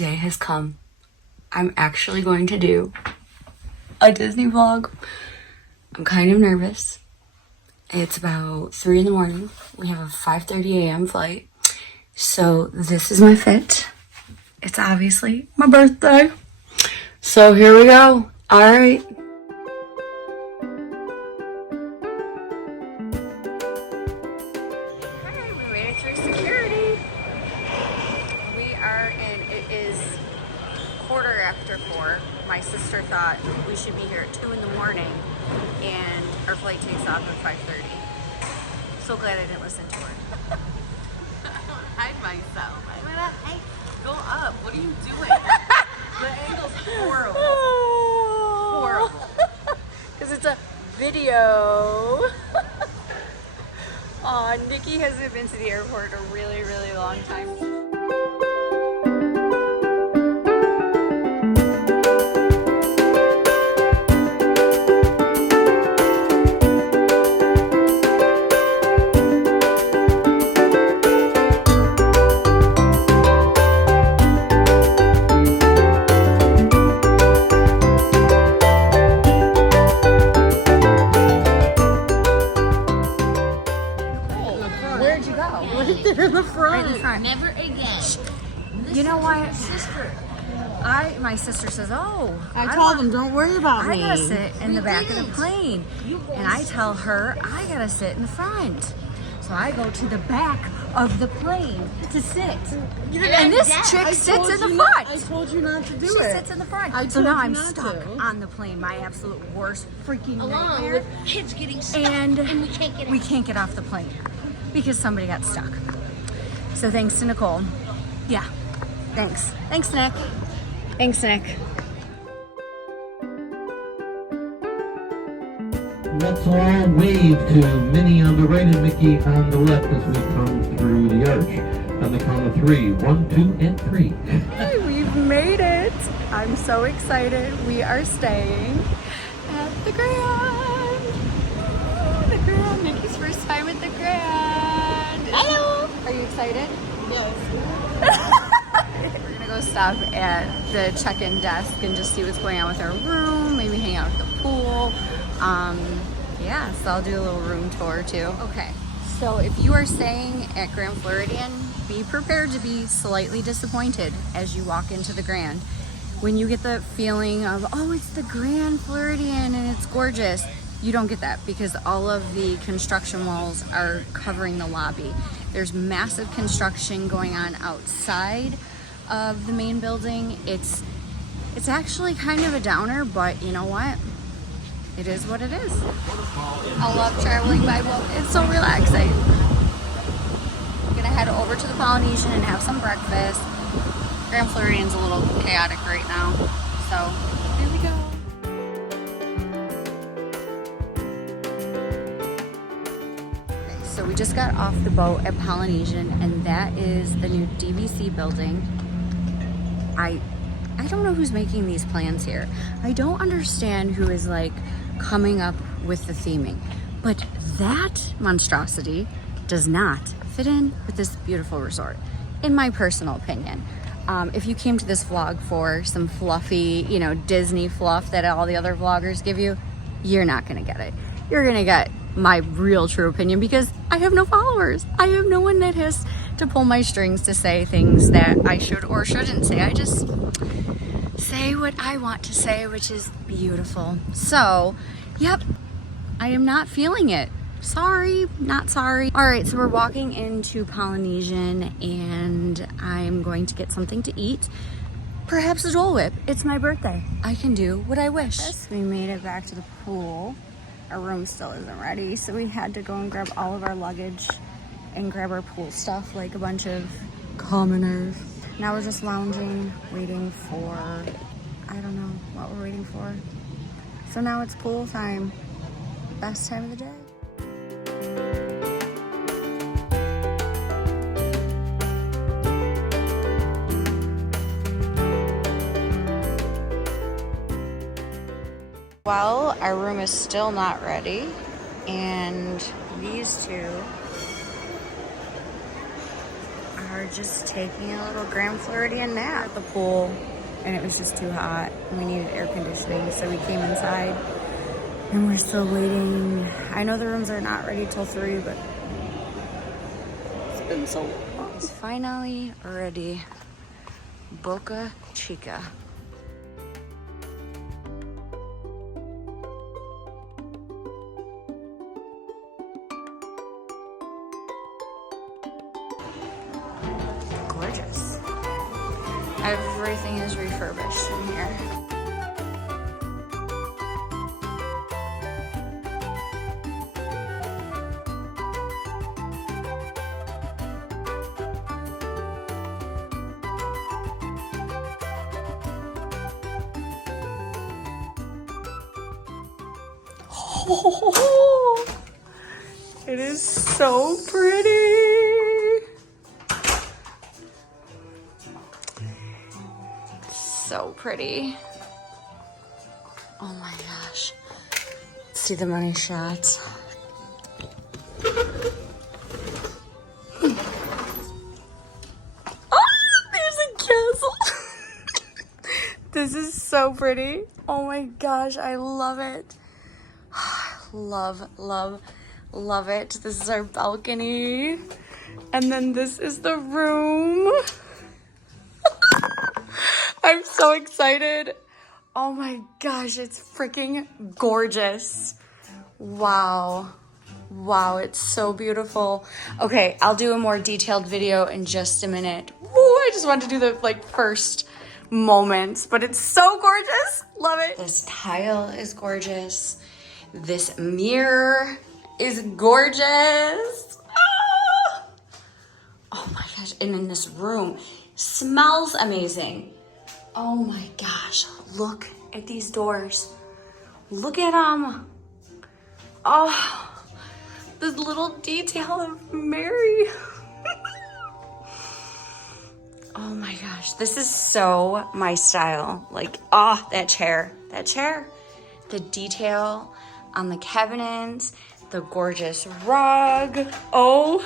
day has come. I'm actually going to do a Disney vlog. I'm kind of nervous. It's about 3 in the morning. We have a 5:30 a.m. flight. So this is my fit. It's obviously my birthday. So here we go. All right. Hi, we made it through security. We are in, it is 4:15. My sister thought we should be here at 2 in the morning and our flight takes off at 5:30. So glad I didn't listen to her. Hide myself. Hey, go up. What are you doing? The angle's horrible. Horrible. Because it's a video. Aw, Nikki hasn't been to the airport in a really, really long time. In the front. Right in the front. Never again. You know what? Sister. My sister says, oh, I told them, don't worry about me. I gotta sit in the back of the plane. And I tell her, I gotta sit in the front. So I go to the back of the plane to sit. And this chick sits in the front. I told you not to do it. She sits in the front. So now I'm stuck on the plane. My absolute worst freaking nightmare. With kids getting stuck And we can't get off the plane because somebody got stuck. So thanks to Nicole. Yeah, thanks. Thanks, Nick. Thanks, Nick. Let's all wave to Minnie on the right and Mickey on the left as we come through the arch. On the count of 3. 1, 2, and 3. Hey, we've made it. I'm so excited. We are staying at the Grand. Oh, the Grand. Nikki's first time at the Grand. Hello. Are you excited? Yes. We're gonna go stop at the check-in desk and just see what's going on with our room. Maybe hang out at the pool. Yeah, so I'll do a little room tour too. Okay, so if you are staying at Grand Floridian, be prepared to be slightly disappointed as you walk into the Grand. When you get the feeling of, oh, it's the Grand Floridian and it's gorgeous, you don't get that because all of the construction walls are covering the lobby. There's massive construction going on outside of the main building. It's actually kind of a downer, but you know what? It is what it is. I love traveling by boat. It's so relaxing. I'm gonna head over to the Polynesian and have some breakfast. Grand Floridian's a little chaotic right now, so here we go. Okay, so we just got off the boat at Polynesian, and that is the new DVC building. I don't know who's making these plans here. I don't understand who is like coming up with the theming, but that monstrosity does not fit in with this beautiful resort, in my personal opinion. If you came to this vlog for some fluffy, you know, Disney fluff that all the other vloggers give you, you're not gonna get it. You're gonna get my real true opinion because I have no followers. I have no one that has to pull my strings to say things that I should or shouldn't say. I just say what I want to say, which is beautiful. So, yep, I am not feeling it. Sorry, not sorry. All right, so we're walking into Polynesian and I'm going to get something to eat. Perhaps a Dole Whip. It's my birthday. I can do what I wish. Yes, we made it back to the pool. Our room still isn't ready, so we had to go and grab all of our luggage and grab our pool stuff like a bunch of commoners. Now we're just lounging, waiting for, I don't know what we're waiting for. So now it's pool time. Best time of the day. Well, our room is still not ready, and these two are we're just taking a little Grand Floridian nap at the pool, and it was just too hot and we needed air conditioning, so we came inside and we're still waiting. I know the rooms are not ready till 3, but it's been so long. It's finally ready. Boca Chica. Gorgeous. Everything is refurbished in here. Oh, it is so pretty. So pretty. Oh my gosh. See the money shots. Oh, there's a castle. This is so pretty. Oh my gosh, I love it. Love, love, love it. This is our balcony. And then this is the room. I'm so excited. Oh my gosh, it's freaking gorgeous. Wow. Wow, it's so beautiful. Okay, I'll do a more detailed video in just a minute. Woo, I just wanted to do the first moments, but it's so gorgeous. Love it. This tile is gorgeous. This mirror is gorgeous. Ah! Oh my gosh, and in this room, smells amazing. Oh my gosh, look at these doors. Look at them. Oh, this little detail of Mary. Oh my gosh, this is so my style. Like, oh, that chair. The detail on the cabinets, the gorgeous rug. Oh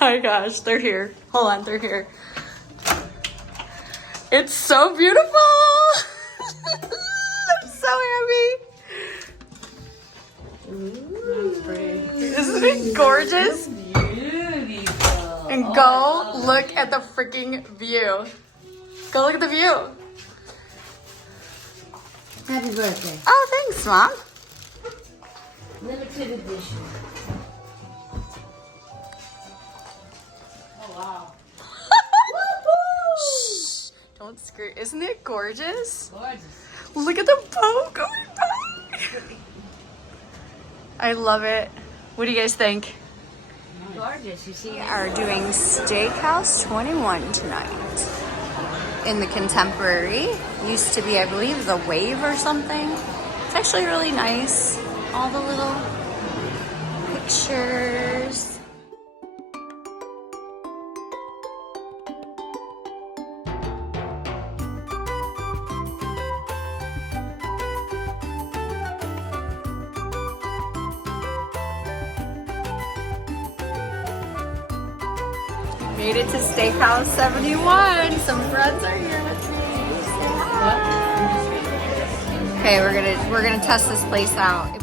my gosh, they're here. Hold on, they're here. It's so beautiful. I'm so happy. That's pretty. Isn't it gorgeous? Beautiful. And go look at the freaking view. Go look at the view. Happy birthday. Oh, thanks, Mom. Limited edition. Oh, wow. Shh, don't scream. Isn't it gorgeous? Gorgeous. Look at the boat going by. I love it. What do you guys think? Gorgeous. You see, We are doing Steakhouse 21 tonight in the Contemporary. Used to be, I believe, the Wave or something. It's actually really nice. All the little pictures. Made it to Steakhouse 71. Some friends are here with me. Say hi. Okay, we're gonna test this place out.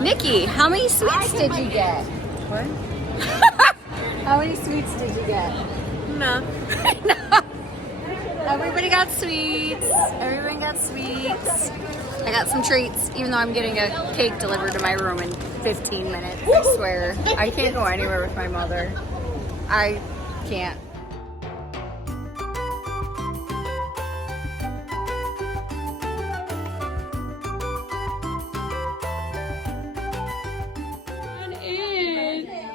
Nikki, how many sweets did you get? What? How many sweets did you get? No. Everybody got sweets. Everyone got sweets. I got some treats, even though I'm getting a cake delivered to my room in 15 minutes. I swear. I can't go anywhere with my mother. I can't.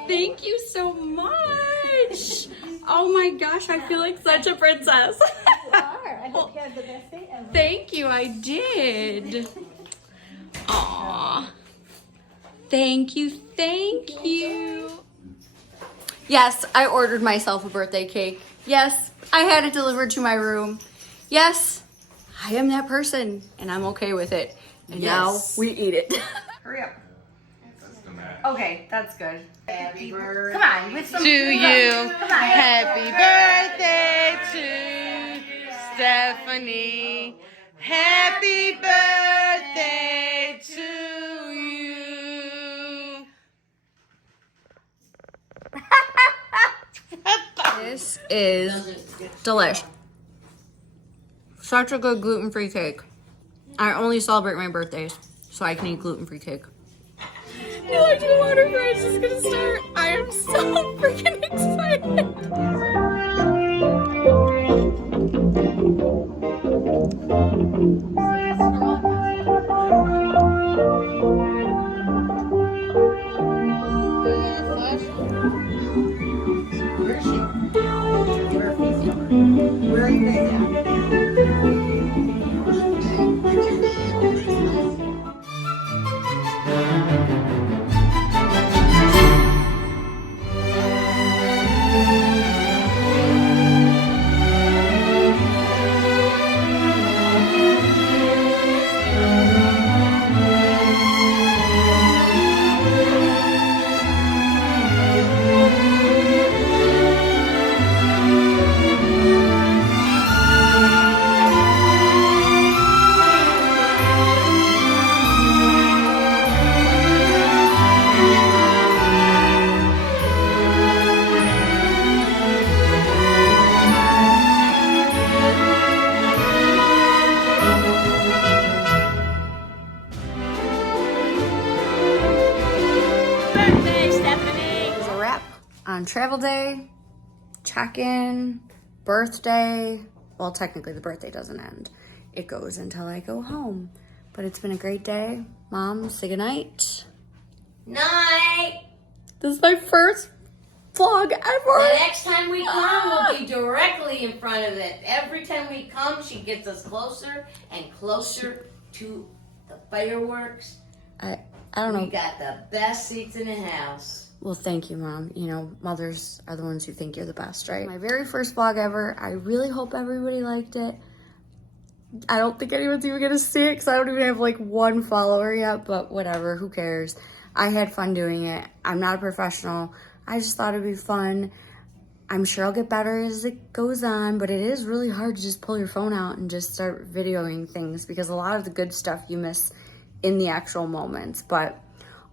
Thank you so much. Oh my gosh, I feel like such a princess. you are. I hope you had the best day ever. Thank you, I did. Aw. Thank you, thank you. Yes, I ordered myself a birthday cake. Yes, I had it delivered to my room. Yes, I am that person, and I'm okay with it. And Yes. now we eat it. Hurry up. Okay, that's good. Happy birthday. Come on, with some To you. Come on. Happy birthday to Stephanie. Happy birthday to you. This is delish. Such a good gluten-free cake. I only celebrate my birthdays, so I can eat gluten-free cake. No, I do water fries is gonna start. I am so freaking excited. Where is she? Where are you guys at? There's a wrap on travel day, check-in, birthday. Well, technically the birthday doesn't end. It goes until I go home. But it's been a great day. Mom, say goodnight. Night. This is my first vlog The ever. next time we come, we'll be directly in front of it. Every time we come, she gets us closer and closer to the fireworks. I don't know. We got the best seats in the house. Well, thank you, Mom. You know, mothers are the ones who think you're the best, right? My very first vlog ever. I really hope everybody liked it. I don't think anyone's even gonna see it because I don't even have like one follower yet, but whatever, who cares? I had fun doing it. I'm not a professional. I just thought it'd be fun. I'm sure I'll get better as it goes on, but it is really hard to just pull your phone out and just start videoing things because a lot of the good stuff you miss in the actual moments. But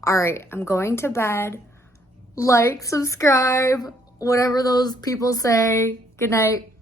all right, I'm going to bed. Like, subscribe, whatever those people say. Good night.